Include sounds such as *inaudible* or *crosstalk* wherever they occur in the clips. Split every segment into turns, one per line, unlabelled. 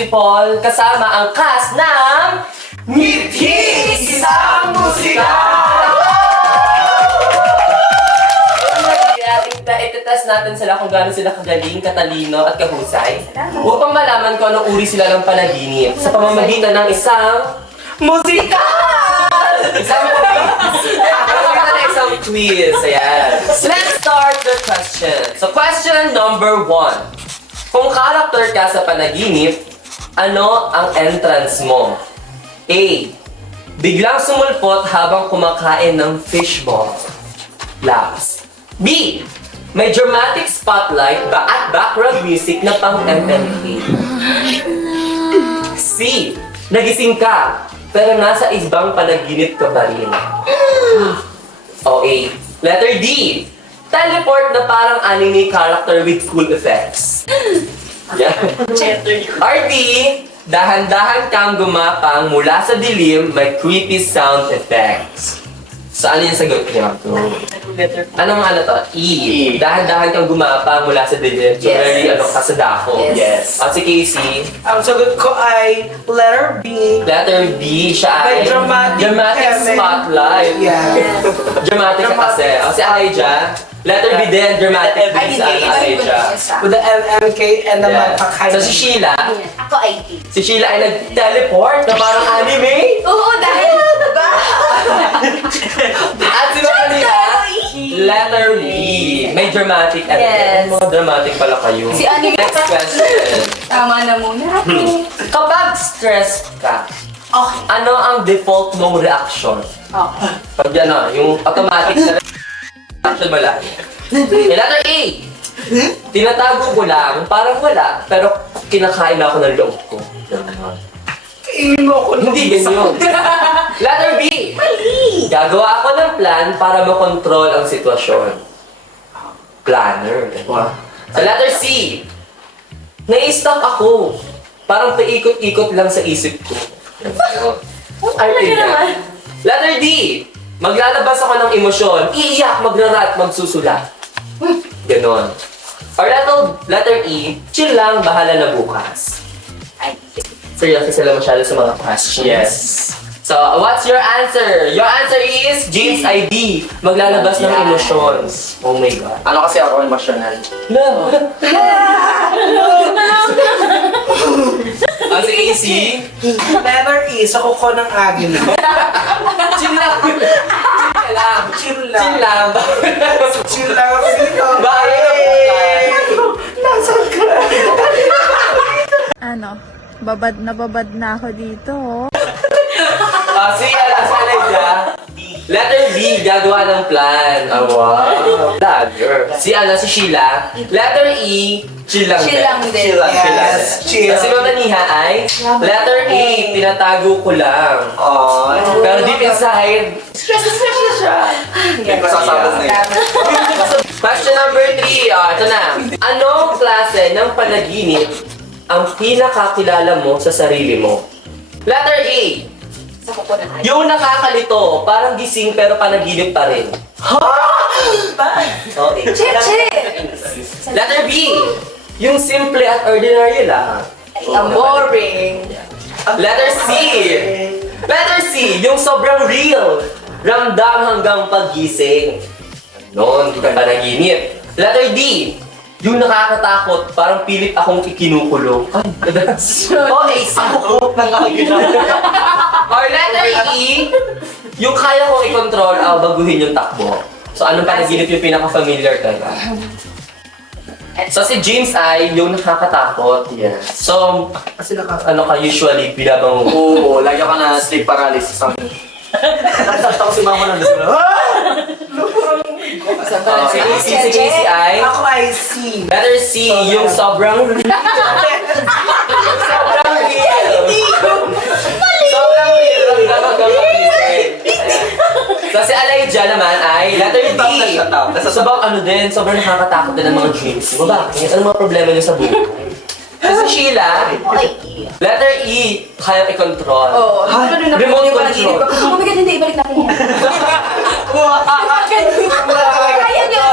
si Paul kasama ang cast ng Ngiti Isang Musika! Itetest natin sila kung gaano sila kagaling, katalino at kahusay upang malaman kung anong uri sila ng panaginip sa pamamagitan ng isang musikal! Isang! Pamamagitan ng isang quiz. Ayan. Let's start the question. So question number one. Kung character ka sa panaginip, ano ang entrance mo? A. Biglang sumulpot habang kumakain ng fishball. Laughs. B. May dramatic spotlight ba at background music na pang MMK. C. Nagising ka, pero nasa ibang panaginip ka pa rin. O A. Letter D. Teleport na parang anime character with cool effects. Yeah. *laughs* Or D. Dahan-dahan kang gumapang mula sa dilim may creepy sound effects. So ano yung sagot niyo? Anong ano to? E. Dahan-dahan kang gumapang mula sa dilim. So
Yes.
very ano ka sa dako.
Yes.
At si Casey,
Ang sagot ko ay letter B.
letter B, siya ay
dramatic
dramatic spotlight.
Yeah. *laughs*
Dramatic ka kasi. O si Elijah, letter B din, dramatic
Ay,
sa
Iba yung
Elijah.
isa.
With the MMK and the
Yeah.
Mapakay.
So si Sheila,
Ako IT.
si Sheila ay nag-teleport na parang anime.
Oo, dahil *laughs* ba?
At si Maria, letter B. May dramatic at
Yes.
Mga dramatic pala kayo.
Si anime.
Next question.
Tama na muna.
Kapag stressed ka,
Okay.
ano ang default mong reaction?
Okay.
Pag ano, yung automatic na mo lang. Yung letter A. Tinatago ko lang, parang wala, pero kinakain ako ng loob ko.
Kainin mo ako ng
Hindi ganyan. *laughs* letter B.
Mali.
Gagawa ako ng plan para makontrol ang sitwasyon. Planner. Sa letter C. Nai-stuck ako. Parang paikot-ikot lang sa isip ko. *laughs* Ay,
Talaga naman.
Letter D. Maglalabas ako ng emosyon. Iiyak, magrarat, magsusulat. Ganon. Or letter, letter E. Chill lang, bahala na bukas.
Ay,
Seryoso sila masyado sa mga questions.
Yes.
So, what's your answer? Your answer is James ID. Maglalabas ng
Yes.
emotions. Oh my God.
Ano kasi ako emotional?
No. *laughs* Ah, si AC.
Letter E sa kuko ng agin.
Chill lang. Chill lang.
Chill lang.
Chill lang.
Chill lang ako dito.
Bakit na
Nasaan ka?
ano, babad na babad na ako dito. oh.
Ah, si Ala, si Elijah. Letter B, gagawa ng plan. Ah, wow. Vlogger. Si ano, si Sheila. Letter E, chill lang
Chill lang din.
Chill lang, chill lang.
Yes, chill.
Si Mama Niha ay, letter A, tinatago ko lang.
Oh,
Pero deep inside,
Stress na stress na siya.
Masasabog na yun.
question number 3, oh, ito na. Anong klase ng panaginip ang pinakakilala mo sa sarili mo? Letter A,
Sa ng agin.
yung nakakalito, parang gising pero panaginip pa rin. Oh,
Cheche!
Letter B, yung simple at ordinary lang.
Ang boring.
Letter C, letter C, yung sobrang real. Ramdam hanggang paggising. Noon, hindi ka panaginip. Letter D, yung nakakatakot, parang pilit akong ikinukulong. Ay, *laughs* oh, AC.
Ako nang
Or letter E, yung kaya kong i-control, ah, baguhin yung takbo. So, anong panaginip yung pinaka-familiar ka na? So, si James ay yung nakakatakot.
Yes.
So,
Kasi naka...
ano ka usually binabang
Oo, lagi ako na sleep paralysis. Nasakta *laughs* ko si mama *laughs* nun.
Si Casey, si Casey ay
Ako ay C.
letter C, yung sobrang *laughs* sobrang real. Sobrang real ang pag-isip. So si Elijah naman ay letter D.
Nasa
Sobrang ano din, sobrang nakakatakot din ang mga dreams mo. Bakit? Ano mga problema niyo sa buhay? So si Sheila,
Okay.
letter E, kaya i-control.
Oo. Ano na
Remote
yung
control.
Oh my God, hindi. Ibalik natin yan. Kaya niyo.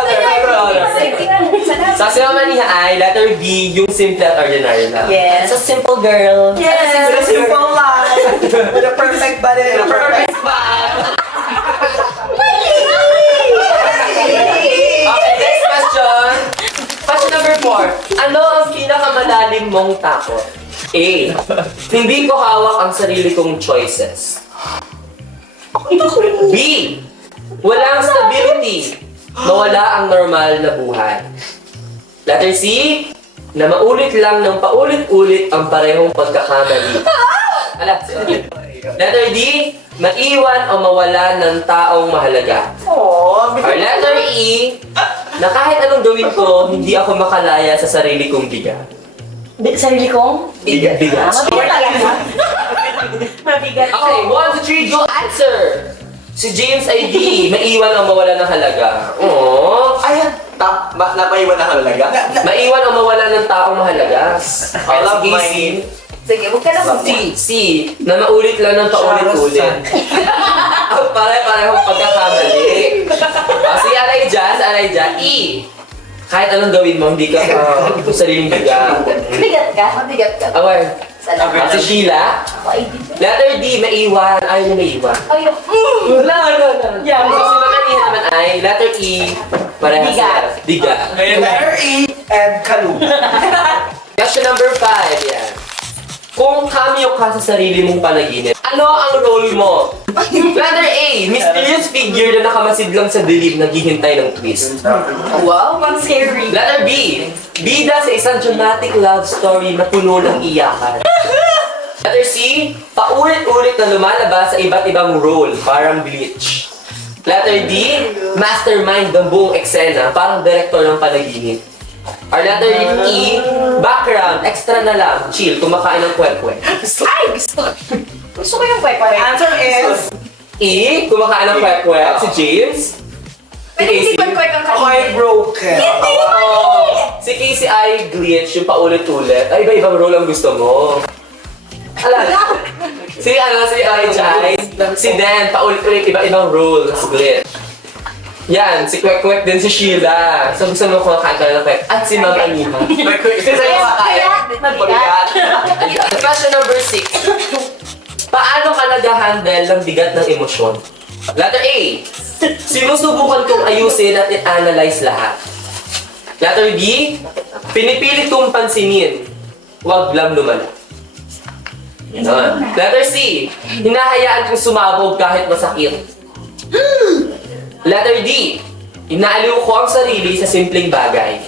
Sa Mama niya ay letter B, yung simple at ordinary na.
Yes.
It's a simple girl.
Yes.
With a simple life. With a perfect body a perfect
Okay, next question. Question number four. Ano ang pinakamalalim mong takot? A. Hindi ko hawak ang sarili kong choices. B. Walang stability. Mawala ang normal na buhay. Letter C. Na maulit lang ng paulit-ulit ang parehong pagkakamali. Ala, sorry. Letter D. Maiwan o mawala ng taong mahalaga. Or letter E, na kahit anong gawin ko, hindi ako makalaya sa sarili kong bigat.
Bi- Sarili kong?
Bigat. Bigat.
Mabigat talaga. *laughs* Mabigat.
Okay, one, two, three, go answer! Si James ay D, maiwan o mawala ng halaga. Aww.
Ayan, ta, ma, napaiwan na halaga.
Maiwan o mawala ng taong mahalaga.
I love
Sige,
my-.
Sige, huwag ka na mag
C, C, na maulit lang ng paulit-ulit. *laughs* *laughs* Ang pare-parehong pagkakamali. Ah, si Alayja, si Alayja, E. Kahit anong gawin mo, hindi ka uh, sariling bigat.
Bigat ka? Mabigat ka.
Aware.
Salamat.
Ah, si Sheila,
Ako ay di.
letter D, maiwan. Ayaw niya maiwan.
Ayun.
Wala, wala, wala.
Yeah.
So, si Mamaniya naman ay, letter E, parehas
Bigat.
sila. Bigat.
Letter E and Kalu.
Question number five, yan. Kung cameo ka sa sarili mong panaginip, ano ang role mo? Letter A, mysterious figure na nakamasid lang sa dilim naghihintay ng twist.
Wow, ang scary.
Letter B, bida sa isang dramatic love story na puno ng iyakan. Letter C, paulit-ulit na lumalabas sa iba't ibang role, parang bleach. Letter D, mastermind ng buong eksena, parang director ng panaginip. Or letter E, background, extra na lang, chill, kumakain ng kwek-kwek. *laughs*
Ay, gusto. Gusto ko yung kwek-kwek.
Answer is,
E, kumakain ng kwek-kwek, si James.
Pero hindi
Casey.
kwek-kwek ang
ako ay broken.
Oo. Si Casey ay glitch, yung paulit-ulit. Ay, iba-ibang role ang gusto mo. Ala, *laughs* si ano, si ay, si Dan, paulit-ulit, iba-ibang role, si glitch. Yan, si Kwek Kwek din si Sheila. So gusto mo kumakain ka ng kwek. At si Mama Aniha.
Quick, *laughs* quick. Sino sa'yo makakaya?
Mabigat.
Question number six. Paano ka nag-handle ng bigat ng emosyon? Letter A. Sinusubukan kong ayusin at i-analyze lahat. Letter B. Pinipilit kong pansinin. Huwag lang lumala. Ganon. Letter C. Hinahayaan kong sumabog kahit masakit. *gasps* *laughs* Letter D. Inaaliw ko ang sarili sa simpleng bagay.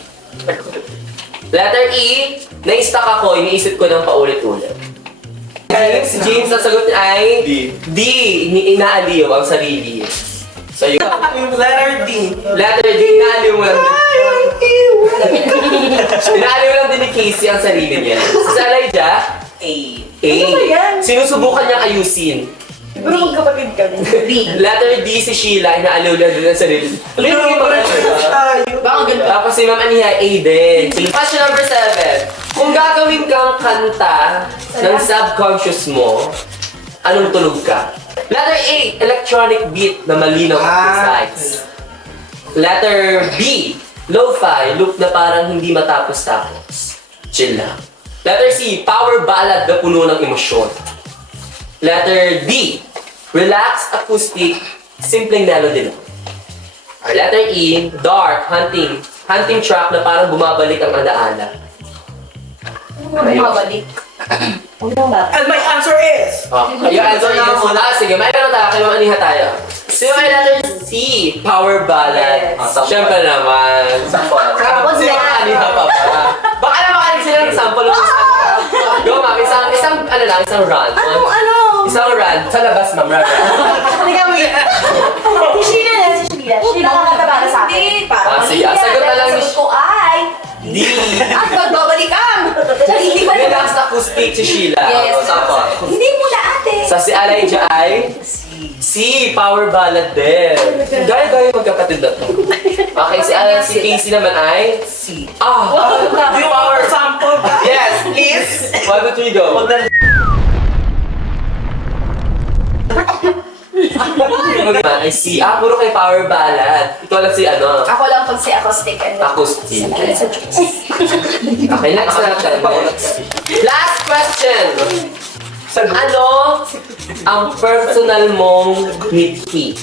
Letter E. Na-stuck ako, iniisip ko ng paulit-ulit. James, si James ang sagot niya ay
D.
D. Ini inaaliw ang sarili. So yun.
Letter D.
Letter D, inaaliw mo lang. *laughs* Inaaliw lang din ni Casey ang sarili niya. Si Elijah,
A.
A.
Ano ba yan?
Sinusubukan niyang ayusin.
Pero magkapatid kami. D. *laughs*
Letter D si Sheila, inaaliw lang din ang sarili. Ano yung mga
Tayo.
Baka ganun.
Tapos si Ma'am Aniha, A din. Question number seven. Kung gagawin kang kanta ng subconscious mo, anong tulog ka? Letter A, electronic beat na malinaw at
Ah.
precise. Letter B, lo-fi, loop na parang hindi matapos-tapos. Chill lang. Letter C, power ballad na puno ng emosyon. Letter D, relaxed acoustic, simpleng melody lang. Or letter E, dark, hunting, hunting track na parang bumabalik ang alaala.
Ano mo mabalik? Huwag mo ba?
And my answer is,
Oh, yung answer niya muna. Ah, sige, may ano tayo, kay Mama Aniha tayo. So, may letter C, power ballad.
Yes.
Ah, Siyempre naman.
Sample.
Wag
Si Mama
yan.
Aniha pa ba? Baka na makalig sila ng sample isang... Go, ma'am. Isang, isang, ano lang, isang run.
Anong ano?
Isang run. Sa labas, ma'am.
Halika mo yan. Si Sheila na, si Sheila. Sheila ka para sa akin. Hindi,
Ah,
parang
sige. Ah, sagot na lang ni-
Sagot ko ay,
D.
at magbabalikan. Hindi ba
Relaxed acoustic si Sheila.
Yes.
Sample.
Hindi mo na ate.
Sa si Elijah ay... C, power ballad din. Gaya-gaya magkapatid na to. Okay, si, Al- si Casey naman ay...
C.
Ah!
Do you power sample ba?
Yes, please! One, two, three, go. I see. Ah, puro kay power ballad. Ikaw lang si ano,
Ako lang pag si acoustic and
acoustic.
Sa.
Okay, next natin. Last question. Ano ang personal mong nitpick?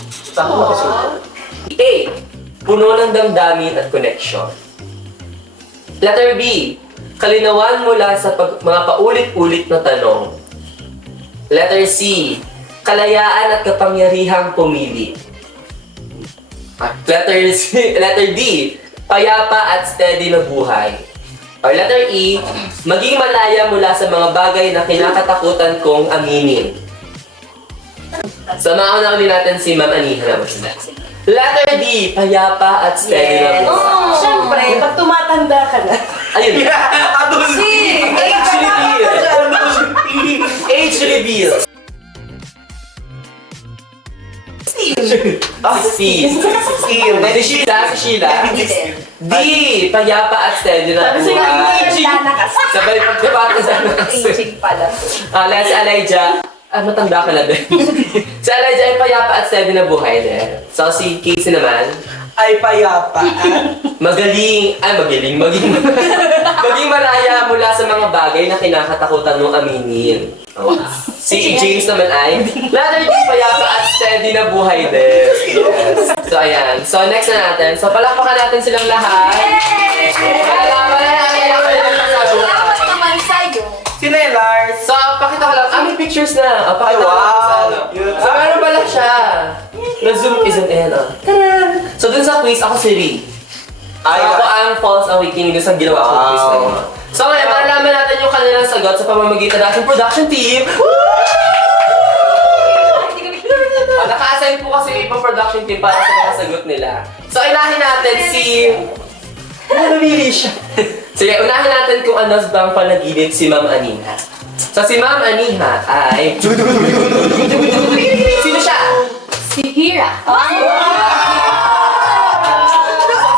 A. Puno ng damdamin at connection. Letter B. Kalinawan mula sa pag, mga paulit-ulit na tanong. Letter C. Kalayaan at kapangyarihang pumili. Letter C, *laughs* letter D. Payapa at steady na buhay. Or letter E. Maging malaya mula sa mga bagay na kinakatakutan kong aminin. So, mauna ulit natin si Ma'am Aniha naman sila. Letter D. Payapa at steady na buhay.
Oh, Siyempre, pag tumatanda ka na.
Ayun. *laughs*
Si!
Age reveal. Age reveal. Ah, si
Steve.
Si Sheila, si Sheila. D. Payapa at steady na
Sabi sa'yo,
buhay.
matanda na kasi.
Sabay pagdebate sa *laughs* kasi.
Aging pala.
Ah, si Elijah. Ah, matanda ka na din. *laughs* si Elijah ay payapa at steady na buhay din. So, si Casey naman,
Ay payapa.
magaling, ay magaling, maging, *laughs* maging malaya mula sa mga bagay na kinakatakutan mong aminin. Oh. Si James naman ay, letter D, payapa at steady na buhay din. Yes. So, ayan. So, next na natin. So, palakpakan natin silang lahat. Malalaman na natin ang kanilang nasabi.
Salamat naman sa'yo.
Sino yung Lars?
So, pakita ko lang. Ah, may pictures na. Ah, pakita
Ay,
ko lang
wow.
ano. So, meron pala siya. Na-zoom is an N, ah. So, dun sa quiz, ako si Ri.
Ay,
So, ako ang false awakening dun sa ginawa kong quiz na yun. So, ngayon, malalaman natin yung kanilang sagot sa pamamagitan ng ating production team. Ah, naka-assign po kasi yung ibang production team para sa mga sagot nila. So, inahin natin si... Ano, namili siya? *laughs* Sige, unahin natin kung ano bang panaginip si Ma'am Aniha. So, si Ma'am Aniha ay... Sino siya?
Si Hira.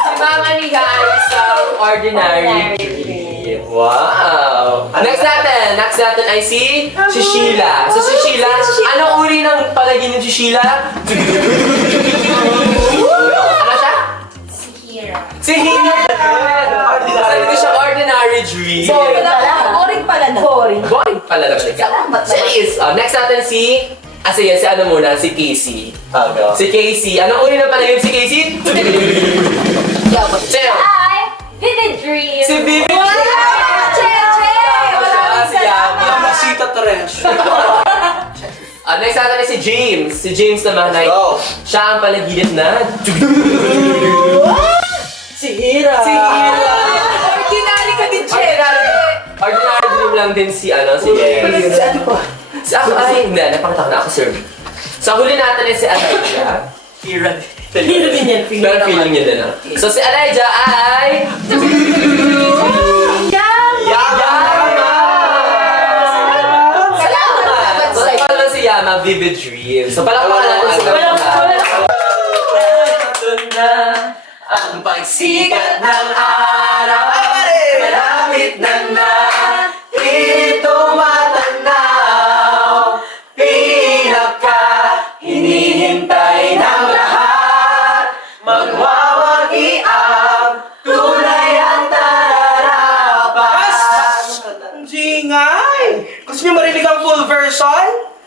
Si Ma'am Aniha ay isang ordinary Wow! Next natin, next natin ay si, si Sheila. So si Sheila, anong uri ng panaginip si Sheila? ano siya?
Si Hira.
Si! Sabi ko siya, ordinary dream.
Boring pala. Boring pala na. Boring.
Boring pala naman ikaw.
Salamat.
Serious. Oh, next natin si... Ah, sige, si ano muna, si Casey.
Aga.
Si Casey. Anong uri ng panaginip si Casey? *laughs* Sino?
Ay, Vivid Dream.
Si Vivi.
Wala! Che, che! Wala
Ah, si Yami.
Masita Teres.
Ah, next natin ay si James. Si James naman ay
Go.
siya ang panaginip na...
Si Hira.
Si Hira.
Ordinary ka din,
Ordinary, ordinary dream lang din si ano, si James.
Si ano pa?
Si ako ay, hindi, napakita ko na ako, sir. Sa huli natin ay si Elijah.
Hira.
Hira din yan, feeling Pero feeling niya din, ah. So si Elijah ay... Yama!
Salamat
So, pala si Yama, Vivid Dream. So, palakpakan natin sila. Ito na ang pagsikat ng araw. person?